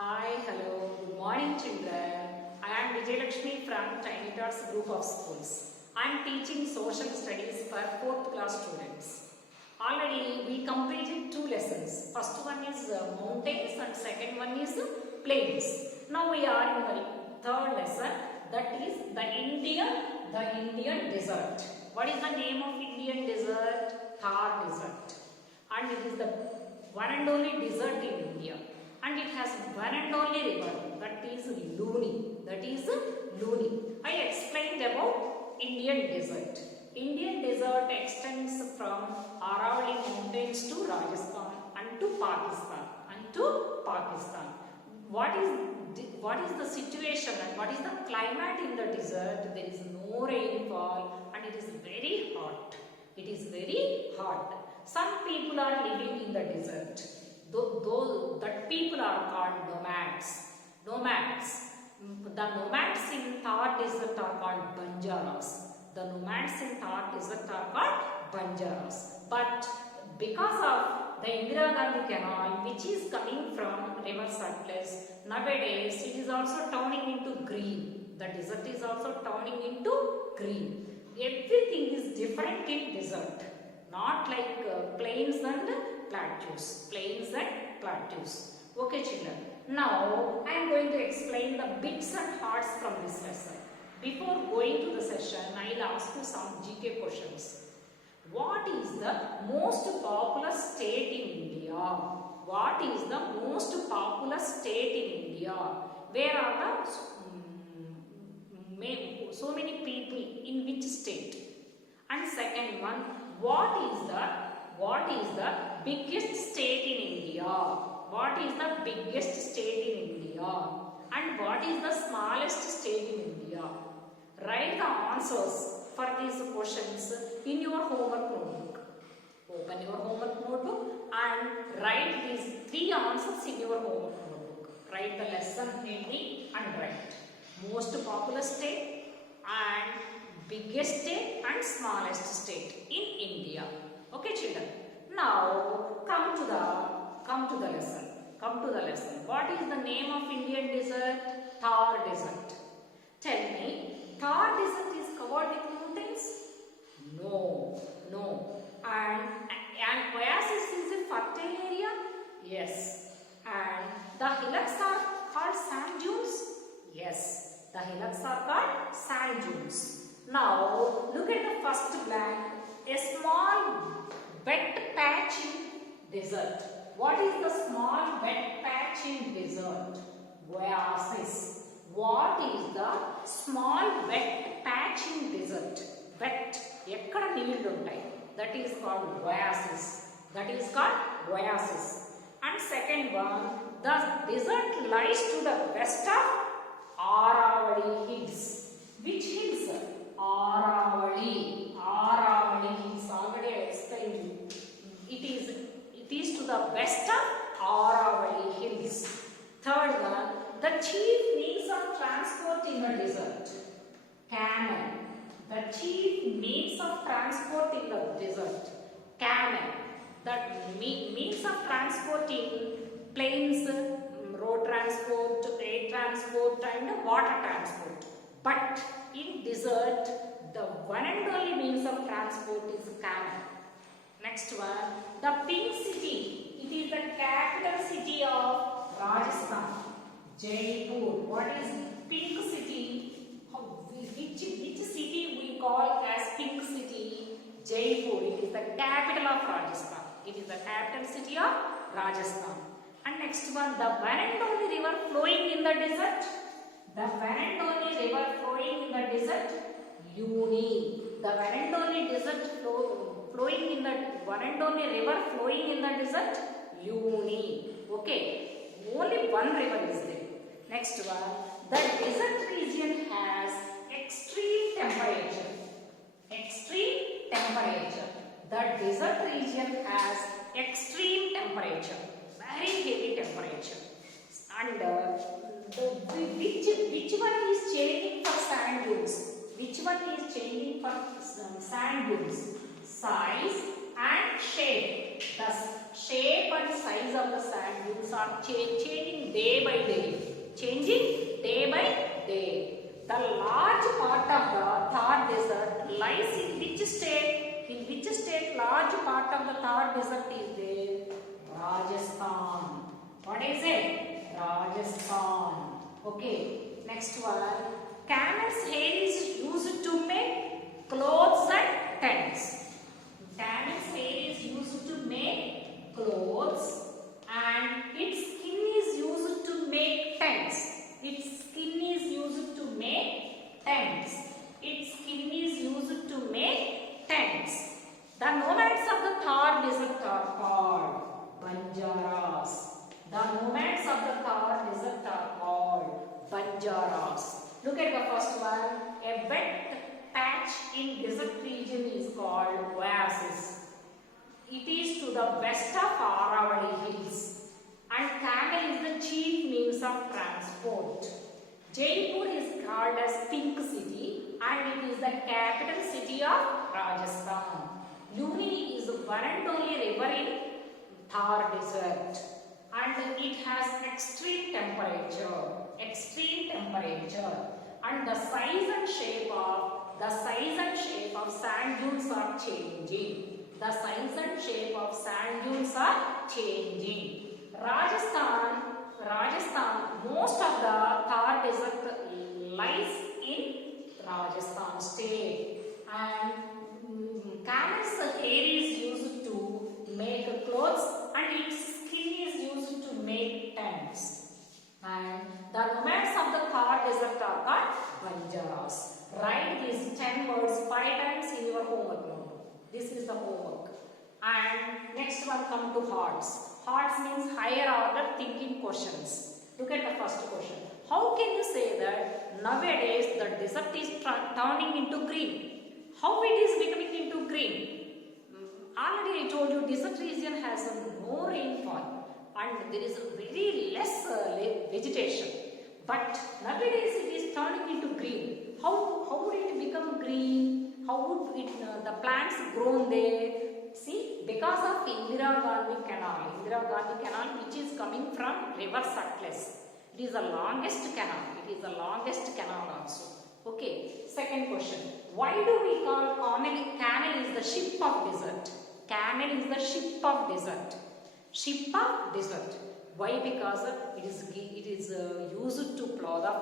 Hi, hello, good morning children. I am Vijayalakshmi from Tiny Tots group of schools. I am teaching social studies for 4th class students. Already we completed 2 lessons. First one is mountains and second one is plains. Now we are in the 3rd lesson, that is the Indian desert. What is the name of Indian desert? Thar desert. And it is the one and only desert in India. And it has one and only river, that is Luni. I explained about Indian desert. Indian desert extends from Aravalli mountains to Rajasthan and to Pakistan. What is the situation and what is the climate in the desert? There is no rainfall and it is very hot. Some people are living in the desert. That people are called nomads. The nomads in Thar desert are called Banjaras. But because of the Indira Gandhi canal, which is coming from river Satluj, nowadays it is also turning into green. The desert is also turning into green. Everything is different in desert. Not like plains and plateaus. Okay children. Now I am going to explain the bits and parts from this lesson. Before going to the session, I will ask you some GK questions. What is the most populous state in India? Where are the so many people in which state? And second one, what is the biggest state in India? And what is the smallest state in India? Write the answers for these questions in your homework notebook. Open your homework notebook and write these 3 answers in your homework notebook. Write the lesson heading and write most populous state and biggest state and smallest state in India. Okay children. Now come to the lesson. What is the name of Indian desert? Thar desert. Tell me, Thar desert is covered with mountains? No. And oasis is a fertile area? Yes. And the hillocks are called sand dunes? Yes. The hillocks are called sand dunes. Now, look at the first blank. A small wet patch in desert. What is the small wet patch in desert? Oasis. What is the small wet patch in desert? Wet. Ekkada neellu untayi. That is called oasis. And second one, the desert lies to the west of Aravalli hills. Which hills? Aravalli hills. Already I explained you. It is to the west of Aravalli hills. Third one, the chief means of transport in the desert. Camel. The chief means of transport in the desert. Camel. The means of transport in plains, road transport, air transport and water transport. But in desert, the one and only means of transport is camel. Next one, the pink city. It is the capital city of Rajasthan. Jaipur. What is pink city? Which city we call as pink city? Jaipur. It is the capital of Rajasthan. And next one, the one and only river flowing in the desert. Luni. The one and only river flowing in the desert. Luni. Okay. Only one river is there. Next one. The desert region has extreme temperature. The desert region has extreme temperature. Very heavy temperature. And which one is changing for sand dunes? Size and shape. Thus, shape and size of the sand dunes are changing day by day. Changing day by day. The large part of the Thar desert lies in which state? In which state large part of the Thar desert is there? Rajasthan. What is it? Rajasthan. Okay. Next one. Camel's hair is used to make clothes and tents. Camel's hair is used to make clothes and its skin is used to make tents. Its skin is used to make tents. Its skin is used to make tents. The nomads of the Thar desert are called Banjaras. The nomads of the Thar desert are called Banjaras. Look at the first one. A wet patch in desert region is called oasis. It is to the west of Aravalli hills and camel is the chief means of transport. Jaipur is called as Pink City and it is the capital city of Rajasthan. Luni is one and only river in Thar desert and it has extreme temperature and the size and shape of sand dunes are changing. The size and shape of sand dunes are changing. Rajasthan, most of the Thar desert lies in Rajasthan state and camel's hair is used to make clothes and its skin is used to make tents. And the nomads of the Thar desert are called Banjaras. Write these 10 words 5 times in your homework notebook. This is the homework. And next one come to hearts. Hearts means higher order thinking questions. Look at the first question. How can you say that nowadays the desert is turning into green? How it is becoming into green? Already I told you desert region has no rainfall and there is very less vegetation. But nowadays it is turning into green. How would it become green? How would it, the plants grown there? See, because of Indira Gandhi Canal which is coming from river Satluj. It is the longest canal also. Okay, second question. Why do we call camel is the ship of desert? Camel is the ship of desert. Ship of desert. Why? Because it is used to plow the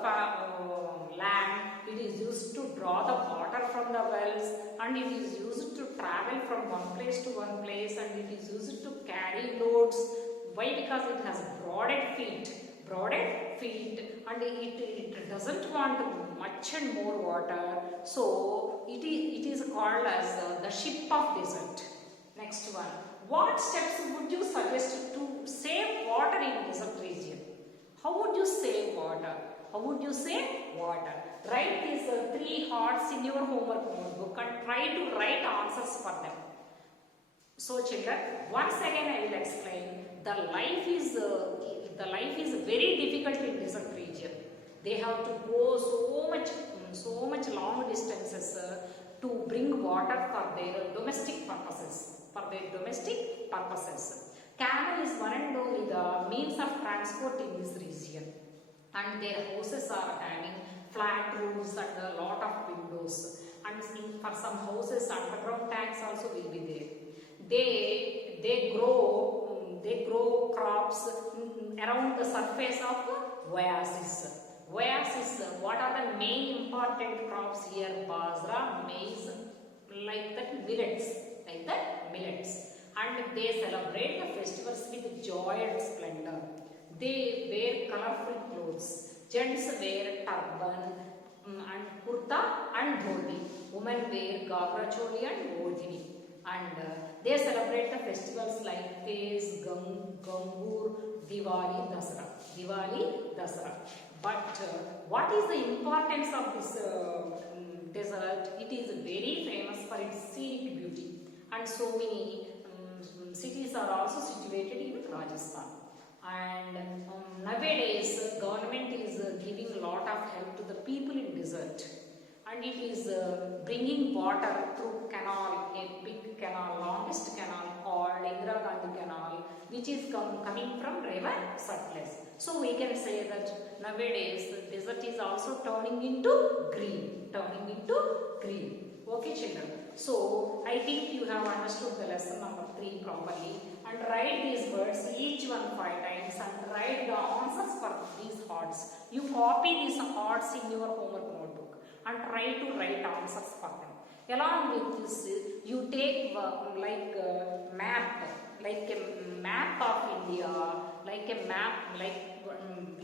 land, it is used to draw the water from the wells and it is used to travel from one place to one place and it is used to carry loads. Why? Because it has broaded feet and it doesn't want much and more water. So it is called as the ship of desert. Next one. What steps would you suggest to save water in desert region? How would you save water? Write these 3 hearts in your homework notebook and try to write answers for them. So children, once again I will explain. The life is very difficult in desert region. They have to go so much long distances to bring water for their domestic purposes. Camel is one and only the means of transport in this region. And their houses are having flat roofs and a lot of windows. And for some houses, underground tanks also will be there. They grow crops around the surface of oasis. What are the main important crops here? Bajra, maize, like that millets. And they celebrate the festivals with joy and splendor. They wear colorful clothes. Gents wear turban and kurta and dhoti. Women wear gagra choli and bodhini. And they celebrate the festivals like Fez, Gangur, Diwali, Dasara. But what is the importance of this desert? It is very famous for its scenic beauty. And so many cities are also situated in Rajasthan. And nowadays government is giving a lot of help to the people in desert. And it is bringing water through canal, a big canal, longest canal called Indira Gandhi Canal. which is coming from river Satluj. So we can say that nowadays the desert is also turning into green. Okay children. So I think you have understood the lesson number 3 properly, and write these words each one 5 times and write the answers for these hearts. You copy these hearts in your homework notebook and try to write answers for them. Along with this, you take like a map of India,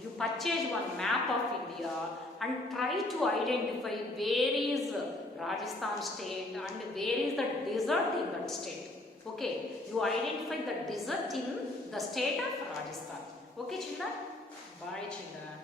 you purchase one map of India and try to identify where is Rajasthan state and where is the desert in that state. Okay, you identify the desert in the state of Rajasthan. Okay children, bye children.